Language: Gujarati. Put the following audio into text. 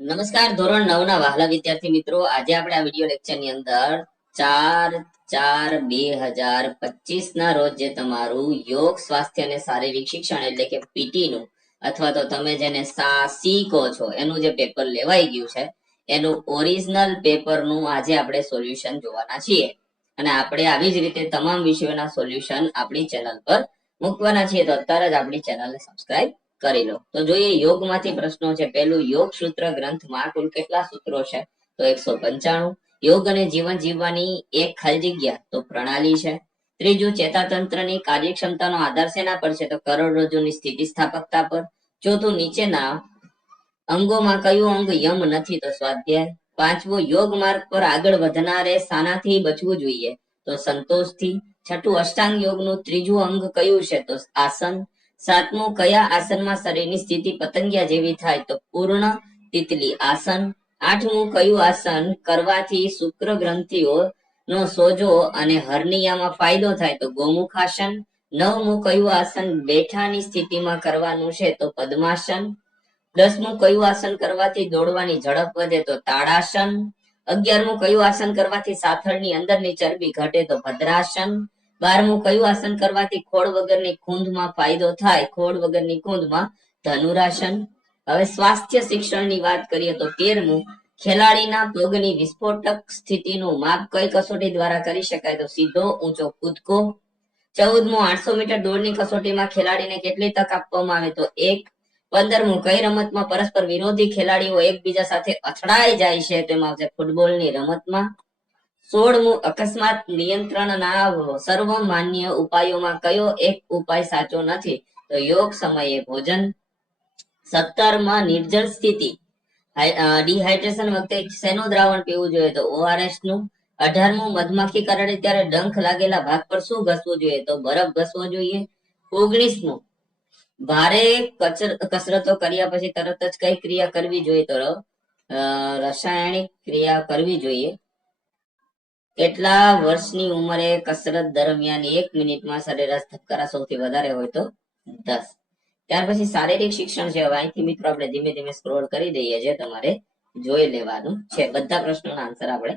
નમસ્કાર ધોરણ 9 ના વહાલા વિદ્યાર્થી મિત્રો, આજે આપણે આ વિડિયો લેક્ચર ની અંદર 4/4/2025 ના રોજ જે તમારું યોગ સ્વાસ્થ્ય અને શારીરિક શિક્ષણ એટલે કે પીટી નું અથવા તો તમે જેને સી કહો છો એનું જે પેપર લેવાઈ ગયું છે એનું ઓરિજિનલ પેપર નું આજે આપણે સોલ્યુશન જોવાના છીએ અને આપણે આવી જ રીતે તમામ વિષયોના સોલ્યુશન આપણી ચેનલ પર મૂકવાના છીએ. તો અત્યારે જ આપણી ચેનલને સબસ્ક્રાઇબ કરી લો. તો જોઈએ યોગમાંથી પ્રશ્નો છે. પહેલું, યોગ સૂત્ર ગ્રંથમાં કુલ કેટલા સૂત્રો છે? તો 195. યોગ અને જીવન જીવવાની એક ખાલી જગ્યા તો પ્રણાલી છે. ત્રીજું, ચેતાતંત્રની કાર્યક્ષમતાનો આધાર શેના પર છે? તો કરોડરજ્જુની સ્થિતિસ્થાપકતા પર. ચોથું, નીચેના અંગોમાં કયું અંગ યમ નથી? તો સ્વાધ્યાય. પાંચમું, યોગ માર્ગ પર આગળ વધનારે શાનાથી બચવું જોઈએ? તો સંતોષથી. છઠ્ઠું, અષ્ટાંગ યોગનું ત્રીજું અંગ કયું છે? તો આસન. સાતમું, કયા આસનમાં શરીરની સ્થિતિ પતંગિયા જેવી થાય? તો પૂર્ણ તિતલી આસન. આઠમું, કયું આસન કરવાથી શુક્ર ગ્રંથિઓ નો સોજો અને હર્નિયામાં ફાયદો થાય? તો ગોમુખ આસન. નવમું, કયું આસન બેઠાની સ્થિતિમાં કરવાનું છે? તો પદ્માસન. 10મું, કયું આસન કરવાથી દોડવાની ઝડપ વધે? તો તાડાસન. 11મું, કયું આસન કરવાથી સાથળની અંદરની ચરબી ઘટે? તો ભદ્રાસન. 12મું, કયું આસન કરવાથી ખોડ વગરની ખૂંદમાં ફાયદો થાય? ખોડ વગરની ખૂંદમાં ધનુરાસન. હવે સ્વાસ્થ્ય શિક્ષણની વાત કરીએ તો 13મું, ખેલાડીના પગની વિસ્ફોટક સ્થિતિનું માપ કઈ કસોટી દ્વારા કરી શકાય? તો સીધો ઊંચો કૂદકો. 14મું, 800 મીટર દોડની કસોટીમાં ખેલાડીને કેટલી તક આપવામાં આવે? તો 1. 15મું, કઈ રમતમાં પરસ્પર વિરોધી ખેલાડીઓ એકબીજા સાથે અથડાઈ જાય છે? તેમાં આવશે ફૂટબોલની રમતમાં. 16મું, અકસ્માત નિયંત્રણના સર્વમાન્ય ઉપાયોમાં કયો એક ઉપાય સાચો નથી? તો યોગ સમયે ભોજન. 17માં, નિર્જળ સ્થિતિ ડિહાઇડ્રેશન વખતે શેનું દ્રાવણ પીવું જોઈએ? તો ઓઆરએસ નું. 18મું, મધમાખી કરડે ત્યારે ડંખ લાગેલા ભાગ પર શું ઘસવું જોઈએ? તો બરફ ઘસવો જોઈએ. 19મું, ભારે કસરતો કર્યા પછી તરત જ કઈ ક્રિયા કરવી જોઈએ? તો રાસાયણિક ક્રિયા કરવી જોઈએ. કેટલા વર્ષની ઉંમરે કસરત દરમિયાન 1 મિનિટમાં સરેરાશ ધબકારા સૌથી વધારે હોય? તો 10. ત્યાર પછી શારીરિક શિક્ષણ છે. હવે અહીંથી મિત્રો આપણે ધીમે ધીમે સ્ક્રોલ કરી દઈએ, જે તમારે જોઈ લેવાનું છે. બધા પ્રશ્નોના આન્સર આપણે